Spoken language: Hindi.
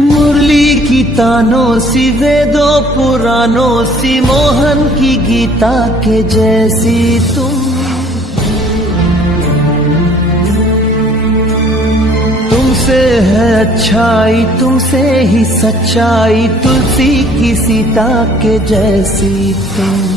मुरली की तानों सी, वेदों पुराणों सी, मोहन की गीता के जैसी तुमसे है अच्छाई, तुमसे ही सच्चाई, तुलसी की सीता के जैसी तुम।